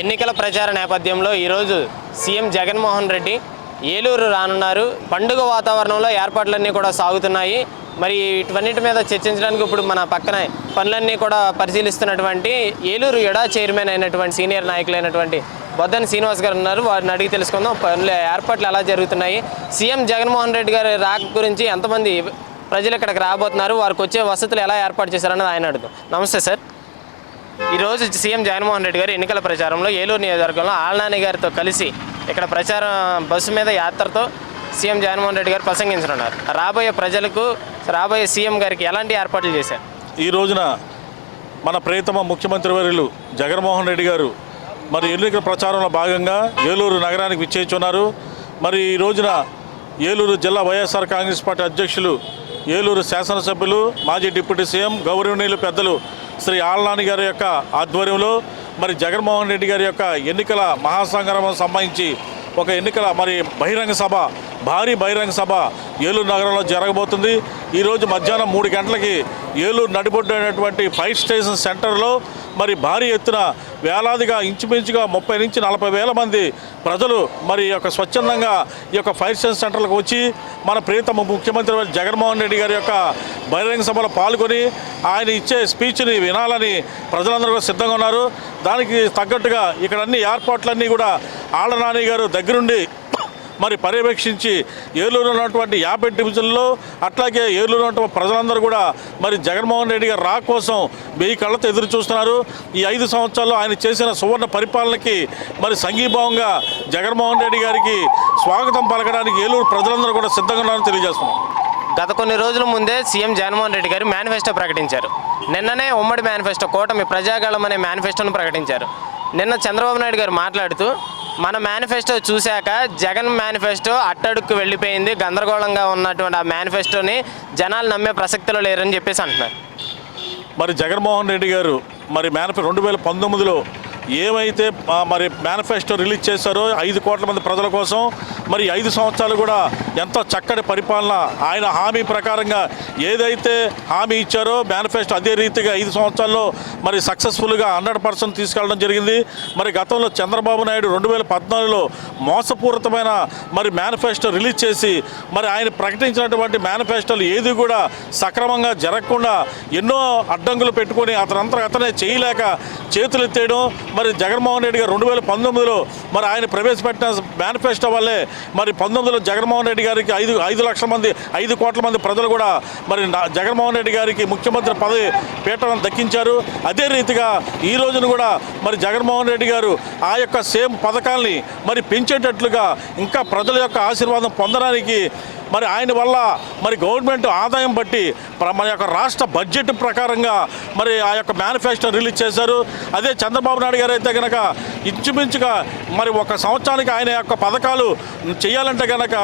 ఎన్నికల ప్రచార నేపథ్యంలో ఈరోజు సీఎం జగన్మోహన్ రెడ్డి ఏలూరు రానున్నారు. పండుగ వాతావరణంలో ఏర్పాట్లన్నీ కూడా సాగుతున్నాయి. మరి ఇటువన్నిటి మీద చర్చించడానికి ఇప్పుడు మన పక్కన పనులన్నీ కూడా పరిశీలిస్తున్నటువంటి ఏలూరు ఎడా చైర్మన్ అయినటువంటి సీనియర్ నాయకులైనటువంటి బొద్దని శ్రీనివాస్ గారు ఉన్నారు. వారిని అడిగి తెలుసుకుందాం. పనులు ఏర్పాట్లు ఎలా జరుగుతున్నాయి? సీఎం జగన్మోహన్ రెడ్డి గారి రాక గురించి ఎంతమంది ప్రజలు ఇక్కడికి రాబోతున్నారు. వారికి వచ్చే వసతులు ఎలా ఏర్పాటు చేశారన్నది ఆయన అడుగుతాం నమస్తే సార్. ఈరోజు సీఎం జగన్మోహన్ రెడ్డి గారు ఎన్నికల ప్రచారంలో ఏలూరు నియోజకవర్గంలో ఆళ్నాని గారితో కలిసి ఇక్కడ ప్రచారం బస్సు మీద యాత్రతో సీఎం జగన్మోహన్ రెడ్డి గారు ప్రసంగించనున్నారు. రాబోయే ప్రజలకు రాబోయే సీఎం గారికి ఎలాంటి ఏర్పాట్లు చేశారు? ఈ రోజున మన ప్రియతమ ముఖ్యమంత్రి వర్యులు జగన్మోహన్ రెడ్డి గారు మరి ఎన్నికల ప్రచారంలో భాగంగా ఏలూరు నగరానికి విచ్చేస్తున్నారు మరి ఈ రోజున ఏలూరు జిల్లా వైఎస్ఆర్ కాంగ్రెస్ పార్టీ అధ్యక్షులు ఏలూరు శాసనసభ్యులు మాజీ డిప్యూటీ సీఎం గౌరవనీయులు పెద్దలు శ్రీ ఆళ్నాని గారి యొక్క ఆధ్వర్యంలో మరి జగన్మోహన్ రెడ్డి గారి యొక్క ఎన్నికల మహాసంగ్రామం సంబంధించి ఒక ఎన్నికల మరి బహిరంగ సభ భారీ బహిరంగ సభ ఏలూరు నగరంలో జరగబోతుంది. ఈరోజు మధ్యాహ్నం మూడు గంటలకి ఏలూరు నడిబొడ్డైనటువంటి ఫైర్ స్టేషన్ సెంటర్లో మరి భారీ ఎత్తున వేలాదిగా ఇంచుమించుగా ముప్పై నుంచి నలభై వేల మంది ప్రజలు మరి యొక్క స్వచ్ఛందంగా ఈ యొక్క ఫైర్ స్టేషన్ సెంటర్లకు వచ్చి మన ప్రియతమ ముఖ్యమంత్రి జగన్మోహన్ రెడ్డి గారి యొక్క బహిరంగ సభలో పాల్గొని ఆయన ఇచ్చే స్పీచ్ని వినాలని ప్రజలందరూ కూడా సిద్ధంగా ఉన్నారు. దానికి తగ్గట్టుగా ఇక్కడ అన్ని ఏర్పాట్లన్నీ కూడా ఆళ్ళనాని గారు దగ్గరుండి మరి పర్యవేక్షించి ఏలూరు ఉన్నటువంటి యాభై డివిజన్లో అట్లాగే ఏలూరు ఉన్నటువంటి ప్రజలందరూ కూడా మరి జగన్మోహన్ రెడ్డి గారు రా కోసం వెయ్యి కళ్ళతో ఎదురు చూస్తున్నారు. ఈ ఐదు సంవత్సరాల్లో ఆయన చేసిన సువర్ణ పరిపాలనకి మరి సంఘీభావంగా జగన్మోహన్ రెడ్డి గారికి స్వాగతం పలకడానికి ఏలూరు ప్రజలందరూ కూడా సిద్ధంగా ఉన్నారని తెలియజేస్తున్నాం. గత కొన్ని రోజుల ముందే సీఎం జగన్మోహన్ రెడ్డి గారు మేనిఫెస్టో ప్రకటించారు. నిన్ననే ఉమ్మడి మేనిఫెస్టో కూటమి ప్రజాగళం అనే మేనిఫెస్టోను ప్రకటించారు. నిన్న చంద్రబాబు నాయుడు గారు మాట్లాడుతూ మన మేనిఫెస్టో చూశాక జగన్ మేనిఫెస్టో అట్టడుక్కు వెళ్ళిపోయింది గందరగోళంగా ఉన్నటువంటి ఆ మేనిఫెస్టోని జనాలు నమ్మే ప్రసక్తిలో లేరని చెప్పేసి అంటున్నారు. మరి జగన్మోహన్ రెడ్డి గారు మరి మేనిఫెస్టో రెండు వేల పంతొమ్మిదిలో ఏమైతే మరి మేనిఫెస్టో రిలీజ్ చేశారో ఐదు కోట్ల మంది ప్రజల కోసం మరి ఐదు సంవత్సరాలు కూడా ఎంతో చక్కటి పరిపాలన ఆయన హామీ ప్రకారంగా ఏదైతే హామీ ఇచ్చారో మేనిఫెస్టో అదే రీతిగా ఐదు సంవత్సరాల్లో మరి సక్సెస్ఫుల్గా హండ్రెడ్ పర్సెంట్ తీసుకెళ్ళడం జరిగింది. మరి గతంలో చంద్రబాబు నాయుడు రెండు వేల పద్నాలుగులో మోసపూరితమైన మరి మేనిఫెస్టో రిలీజ్ చేసి మరి ఆయన ప్రకటించినటువంటి మేనిఫెస్టోలు ఏది కూడా సక్రమంగా జరగకుండా ఎన్నో అడ్డంకులు పెట్టుకొని అతనంతా అతనే చేయలేక చేతులు ఎత్తేయడం మరి జగన్మోహన్ రెడ్డి గారు రెండు వేల పంతొమ్మిదిలో మరి ఆయన ప్రవేశపెట్టిన మేనిఫెస్టో వల్లే మరి పంతొమ్మిదిలో జగన్మోహన్ రెడ్డి గారికి ఐదు ఐదు లక్షల మంది ఐదు కోట్ల మంది ప్రజలు కూడా మరి నా- జగన్మోహన్ రెడ్డి గారికి ముఖ్యమంత్రి పదవి పీఠం దక్కించారు. అదే రీతిగా ఈ రోజున కూడా మరి జగన్మోహన్ రెడ్డి గారు ఆ యొక్క సేమ్ పథకాల్ని మరి పెంచేటట్లుగా ఇంకా ప్రజల యొక్క ఆశీర్వాదం పొందడానికి మరి ఆయన వల్ల మరి గవర్నమెంట్ ఆదాయం బట్టి మన యొక్క రాష్ట్ర బడ్జెట్ ప్రకారంగా మరి ఆ యొక్క మేనిఫెస్టో రిలీజ్ చేశారు. అదే చంద్రబాబు నాయుడు గారు అయితే కనుక ఇంచుమించుగా మరి ఒక సంవత్సరానికి ఆయన యొక్క పథకాలు చేయాలంటే కనుక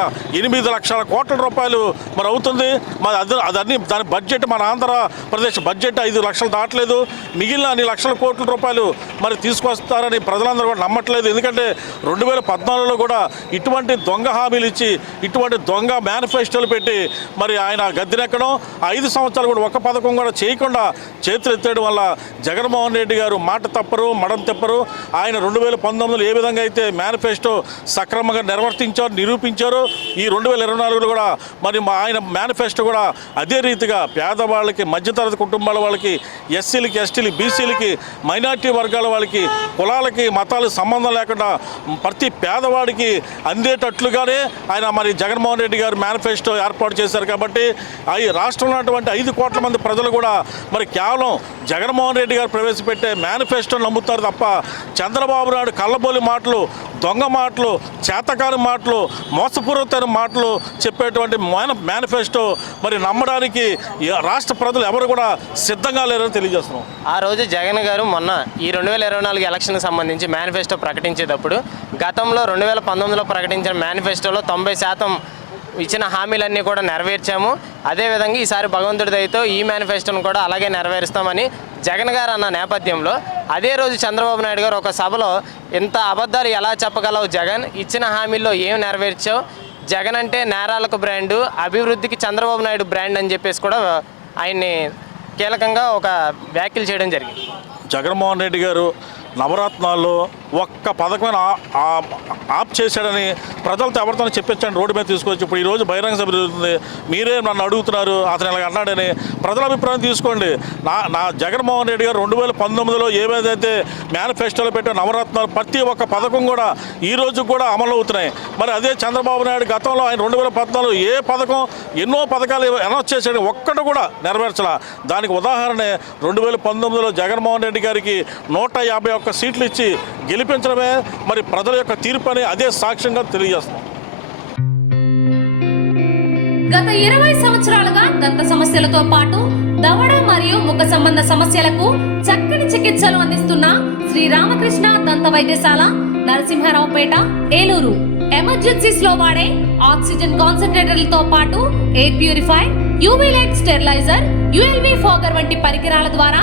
ఎనిమిది లక్షల కోట్ల రూపాయలు మరి అవుతుంది. మరి అది అదన్నీ దాని బడ్జెట్ మన ఆంధ్రప్రదేశ్ బడ్జెట్ ఐదు లక్షలు దాటలేదు. మిగిలిన అన్ని లక్షల కోట్ల రూపాయలు మరి తీసుకొస్తారని ప్రజలందరూ కూడా నమ్మట్లేదు. ఎందుకంటే రెండు వేల పద్నాలుగులో కూడా ఇటువంటి దొంగ హామీలు ఇచ్చి ఇటువంటి దొంగ మేనిఫెస్టోలు పెట్టి మరి ఆయన గద్దెనెక్కడం ఐదు సంవత్సరాలు కూడా ఒక పథకం కూడా చేయకుండా చేతులు వల్ల జగన్మోహన్ రెడ్డి గారు మాట తప్పరు మడం తెప్పరు. ఆయన రెండు వేల పంతొమ్మిదిలో ఏ విధంగా అయితే మేనిఫెస్టో సక్రమంగా నిర్వర్తించారు నిరూపించారు ఈ రెండు వేల ఇరవై నాలుగులో కూడా మరి మా ఆయన మేనిఫెస్టో కూడా అదే రీతిగా పేదవాళ్ళకి మధ్యతరగతి కుటుంబాల వాళ్ళకి ఎస్సీలకి ఎస్టీలకి బీసీలకి మైనార్టీ వర్గాల వాళ్ళకి కులాలకి మతాలకు సంబంధం లేకుండా ప్రతి పేదవాడికి అందేటట్లుగానే ఆయన మరి జగన్మోహన్ రెడ్డి గారు మేనిఫెస్టో ఏర్పాటు చేశారు కాబట్టి ఈ రాష్ట్రంలో ఉన్నటువంటి ఐదు కోట్ల మంది ప్రజలు కూడా మరి కేవలం జగన్మోహన్ రెడ్డి గారు ప్రవేశపెట్టే మేనిఫెస్టో నమ్ముతారు తప్ప చంద్రబాబు నాయుడు కళ్ళబోలి మాటలు దొంగ మాటలు చేతకాని మాటలు మోసపూరితమైన మాటలు చెప్పేటువంటి మేనిఫెస్టో మరి నమ్మడానికి రాష్ట్ర ప్రజలు ఎవరు కూడా సిద్ధంగా లేరని తెలియజేస్తున్నాం. ఆ రోజు జగన్ గారు మొన్న ఈ రెండు వేల ఇరవై నాలుగు ఎలక్షన్కి సంబంధించి మేనిఫెస్టో ప్రకటించేటప్పుడు గతంలో రెండు వేల పంతొమ్మిదిలో ప్రకటించిన మేనిఫెస్టోలో తొంభై శాతం ఇచ్చిన హామీలన్నీ కూడా నెరవేర్చాము. అదేవిధంగా ఈసారి భగవంతుడి దయతో ఈ మేనిఫెస్టోను కూడా అలాగే నెరవేరుస్తామని జగన్ గారు అన్న నేపథ్యంలో అదే రోజు చంద్రబాబు నాయుడు గారు ఒక సభలో ఇంత అబద్ధాలు ఎలా చెప్పగలవు జగన్? ఇచ్చిన హామీల్లో ఏం నెరవేర్చావు? జగన్ అంటే నేరాలకు బ్రాండు అభివృద్ధికి చంద్రబాబు నాయుడు బ్రాండ్ అని చెప్పేసి కూడా ఆయన్ని కీలకంగా ఒక వ్యాఖ్యలు చేయడం జరిగింది. జగన్మోహన్ రెడ్డి గారు నవరత్నాల్లో ఒక్క పథకమైన ఆప్ చేశాడని ప్రజలతో ఎవరితో చెప్పించండి రోడ్డు మీద తీసుకొచ్చి ఇప్పుడు ఈ రోజు బహిరంగ సభ జరుగుతుంది. మీరే నన్ను అడుగుతున్నారు అతను ఇలా అన్నాడని ప్రజల అభిప్రాయం తీసుకోండి. నా నా జగన్మోహన్ రెడ్డి గారు రెండు వేల పంతొమ్మిదిలో ఏవేదైతే మేనిఫెస్టోలో పెట్టిన నవరత్నాలు ప్రతి ఒక్క పథకం కూడా ఈ రోజు కూడా అమలు అవుతున్నాయి. మరి అదే చంద్రబాబు నాయుడు గతంలో ఆయన రెండు వేల పద్నాలుగు ఏ పథకం ఎన్నో పథకాలు అనౌన్స్ చేశాడు ఒక్కటి కూడా నెరవేర్చలా. దానికి ఉదాహరణ రెండు వేల పంతొమ్మిదిలో జగన్మోహన్ రెడ్డి గారికి నూట యాభై ఒక్క సీట్లు ఇచ్చి గెలిపించడమే మరి ప్రజల యొక్క తీర్పు అని అదే సాక్ష్యంగా తెలియజేస్తాం గత ఇరవై సంవత్సరాలుగా దంత సమస్యలతో పాటు దవడ మరియు ముఖ సంబంధ సమస్యలకు చక్కని చికిత్సలు అందిస్తున్న శ్రీ రామకృష్ణ దంత వైద్యశాల నరసింహారావుపేట ఏలూరు. ఎమర్జెన్సీస్లో వాడే ఆక్సిజన్ కాన్సన్ట్రేటర్లతో పాటు air purify UV light steriliser ULV fogger వంటి పరికరాల ద్వారా